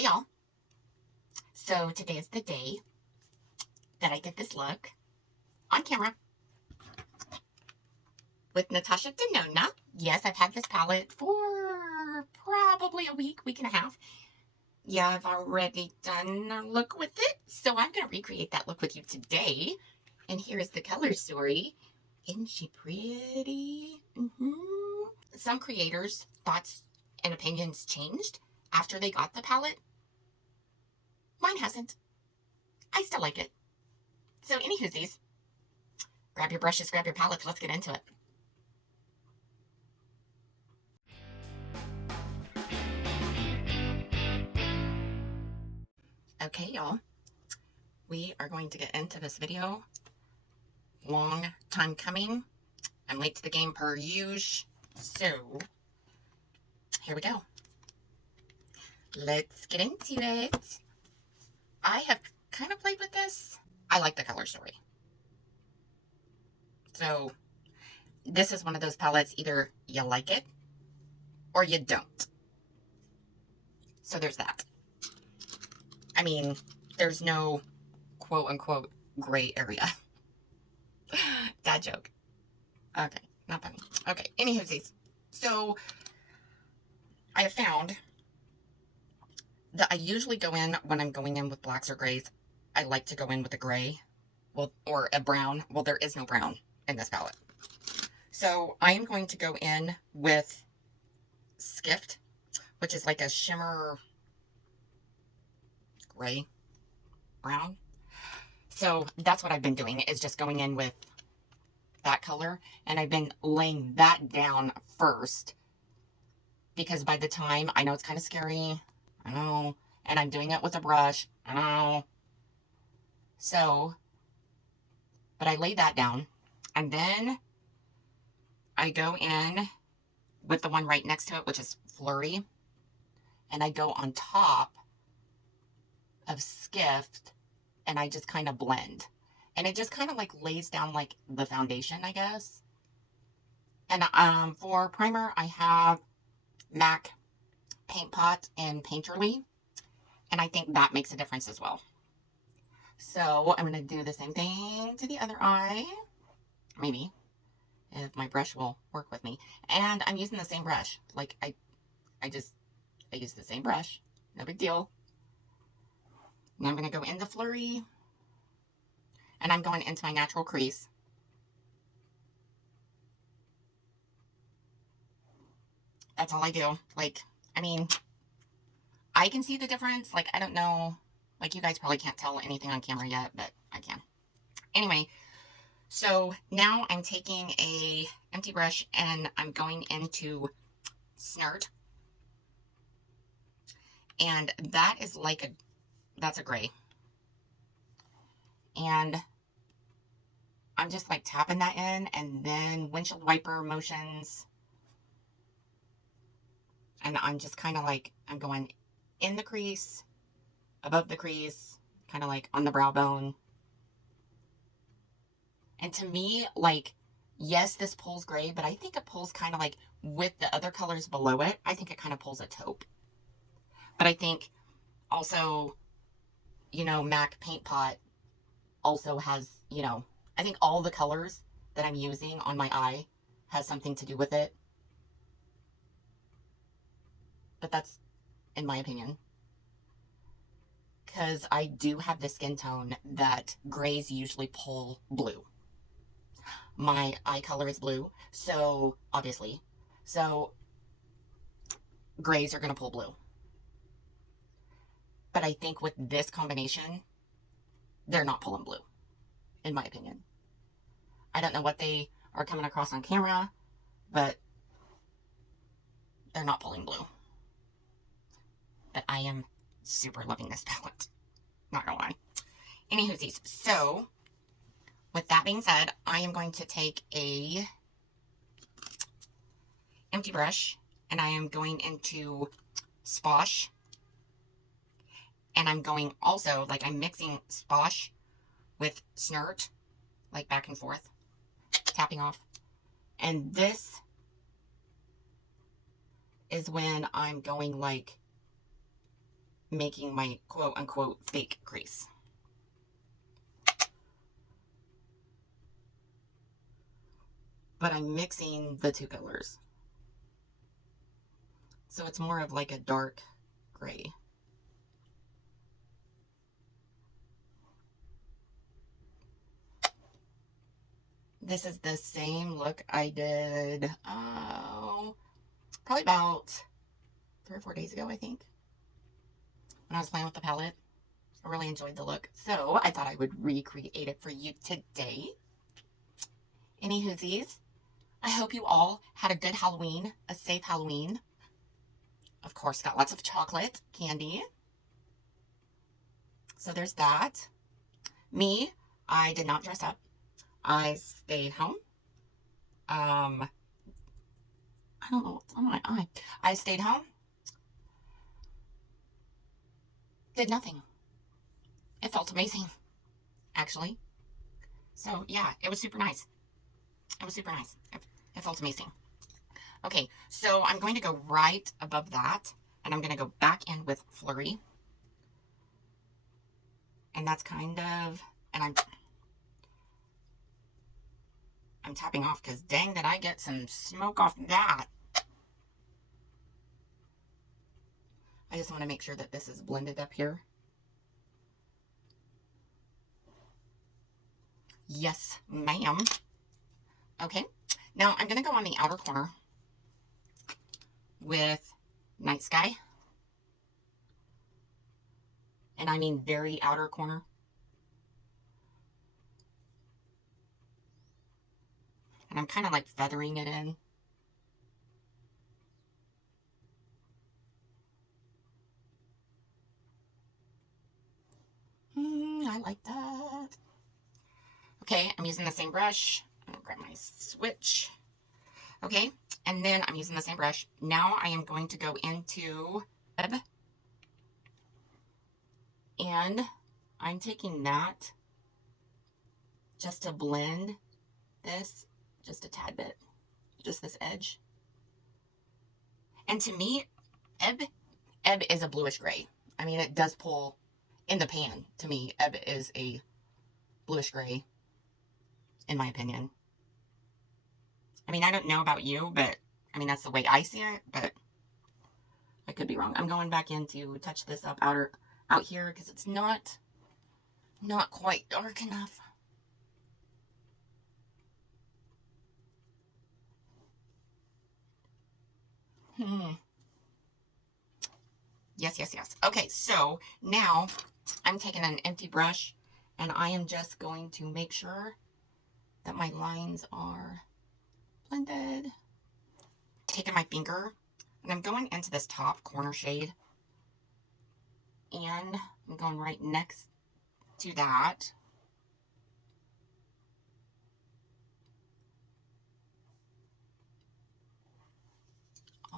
Hey y'all, so today is the day that I get this look on camera with Natasha Denona. Yes, I've had this palette for probably a week and a half. Yeah, I've already done a look with it, so I'm going to recreate that look with you today. And here's the color story. Isn't she pretty? Some creators' thoughts and opinions changed after they got the palette. Mine hasn't. I still like it. So anywhoosies, grab your brushes, grab your palettes, let's get into it. Okay, y'all, we are going to get into this video. Long time coming. I'm late to the game per usual. So, here we go. Let's get into it. I have kind of played with this. I like the color story. So, this is one of those palettes, either you like it or you don't. So there's that. I mean, there's no quote-unquote gray area. Dad joke. Okay, not funny. Okay, anywhoosies. So, I have found that I usually go in, when I'm going in with blacks or grays, I like to go in with a gray, well, or a brown. Well, there is no brown in this palette. So, I am going to go in with Skift, which is like a shimmer gray, brown. So, that's what I've been doing, is just going in with that color, and I've been laying that down first, because by the time, I know it's kind of scary, I know, and I'm doing it with a brush, I know, so, but I lay that down, and then I go in with the one right next to it, which is Flurry, and I go on top of Skift, and I just kind of blend, and it just kind of like lays down like the foundation, I guess. And for primer, I have MAC Paint Pot and Painterly, and I think that makes a difference as well. So I'm going to do the same thing to the other eye, maybe, if my brush will work with me. And I'm using the same brush. Like, I use the same brush, no big deal. Now I'm going to go into Flurry, and I'm going into my natural crease. That's all I do. Like, I mean, I can see the difference. Like, I don't know. Like, you guys probably can't tell anything on camera yet, but I can. Anyway, so now I'm taking a empty brush, and I'm going into Snert. And that is like that's a gray. And I'm just like tapping that in, and then windshield wiper motions. And I'm just kind of like, I'm going in the crease, above the crease, kind of like on the brow bone. And to me, like, yes, this pulls gray, but I think it pulls kind of like with the other colors below it. I think it kind of pulls a taupe. But I think also, you know, MAC Paint Pot also has, you know, I think all the colors that I'm using on my eye has something to do with it. But that's in my opinion. Because I do have the skin tone that grays usually pull blue. My eye color is blue, so obviously. So grays are going to pull blue. But I think with this combination, they're not pulling blue, in my opinion. I don't know what they are coming across on camera, but they're not pulling blue. But I am super loving this palette. Not gonna lie. Anywhoosies, so with that being said, I am going to take a empty brush, and I am going into Sposh. And I'm going also, like, I'm mixing Sposh with Snert, like back and forth, tapping off. And this is when I'm going like making my quote-unquote fake crease. But I'm mixing the two colors. So it's more of like a dark gray. This is the same look I did, probably about 3 or 4 days ago, I think, when I was playing with the palette. I really enjoyed the look, so I thought I would recreate it for you today. Any hoosies, I hope you all had a good Halloween, a safe Halloween. Of course, got lots of chocolate, candy. So there's that. Me, I did not dress up. I stayed home. I don't know what's on my eye. I stayed home. Did nothing. It felt amazing, actually. So yeah, it was super nice. It was super nice. It felt amazing. Okay, so I'm going to go right above that, and I'm going to go back in with Flurry. And that's kind of, and I'm tapping off because dang did I get some smoke off that. I just want to make sure that this is blended up here. Yes, ma'am. Okay, now I'm going to go on the outer corner with Night Sky. And I mean very outer corner. And I'm kind of like feathering it in. I like that. Okay, I'm using the same brush. I'm gonna grab my switch. Okay, and then I'm using the same brush. Now I am going to go into Web. And I'm taking that just to blend this just a tad bit. Just this edge. And to me, Ebb is a bluish gray. I mean, it does pull in the pan. To me, Ebb is a bluish gray, in my opinion. I mean, I don't know about you, but I mean, that's the way I see it, but I could be wrong. I'm going back in to touch this up out here because it's not quite dark enough. Yes. Okay, so now I'm taking an empty brush and I am just going to make sure that my lines are blended. Taking my finger and I'm going into this top corner shade and I'm going right next to that.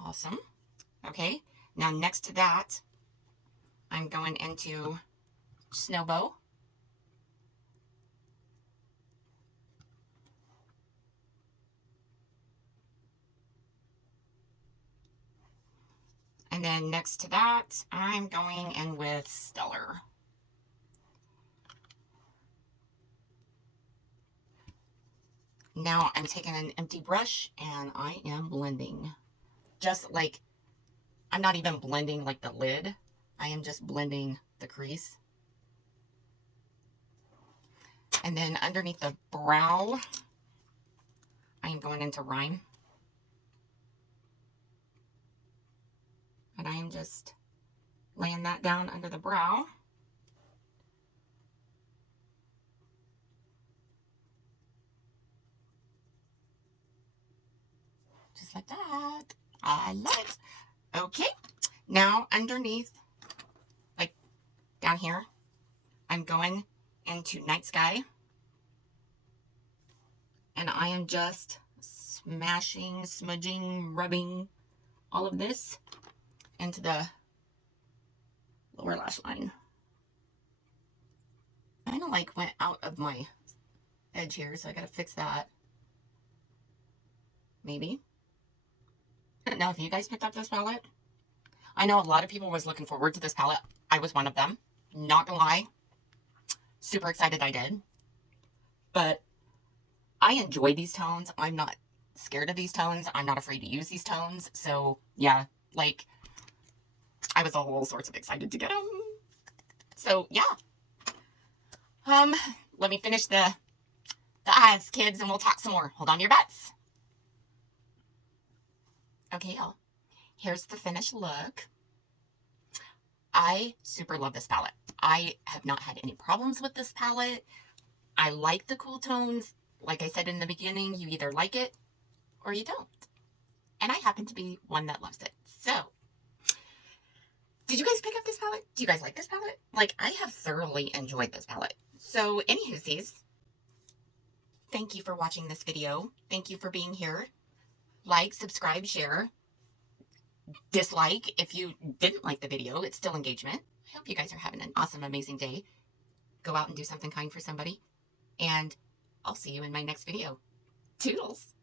Awesome. Okay, now next to that, I'm going into Snowbow. And then next to that, I'm going in with Stellar. Now I'm taking an empty brush and I am blending. Just like, I'm not even blending like the lid. I am just blending the crease. And then underneath the brow, I am going into Rhyme. And I am just laying that down under the brow. Just like that. I love it. Okay. Now underneath, like down here, I'm going into Night Sky. And I am just smashing, smudging, rubbing all of this into the lower lash line. I kind of like went out of my edge here, so I gotta fix that. Maybe. I don't know if you guys picked up this palette. I know a lot of people was looking forward to this palette. I was one of them. Not gonna lie. Super excited I did. But I enjoy these tones. I'm not scared of these tones. I'm not afraid to use these tones. So, yeah, like, I was all sorts of excited to get them. So, yeah. Let me finish the eyes, kids, and we'll talk some more. Hold on to your butts. Okay, y'all. Here's the finished look. I super love this palette. I have not had any problems with this palette. I like the cool tones. Like I said in the beginning, you either like it or you don't. And I happen to be one that loves it. So, did you guys pick up this palette? Do you guys like this palette? Like, I have thoroughly enjoyed this palette. So, anywhoosies, thank you for watching this video. Thank you for being here. Like, subscribe, share. Dislike if you didn't like the video. It's still engagement. I hope you guys are having an awesome, amazing day. Go out and do something kind for somebody. And I'll see you in my next video. Toodles!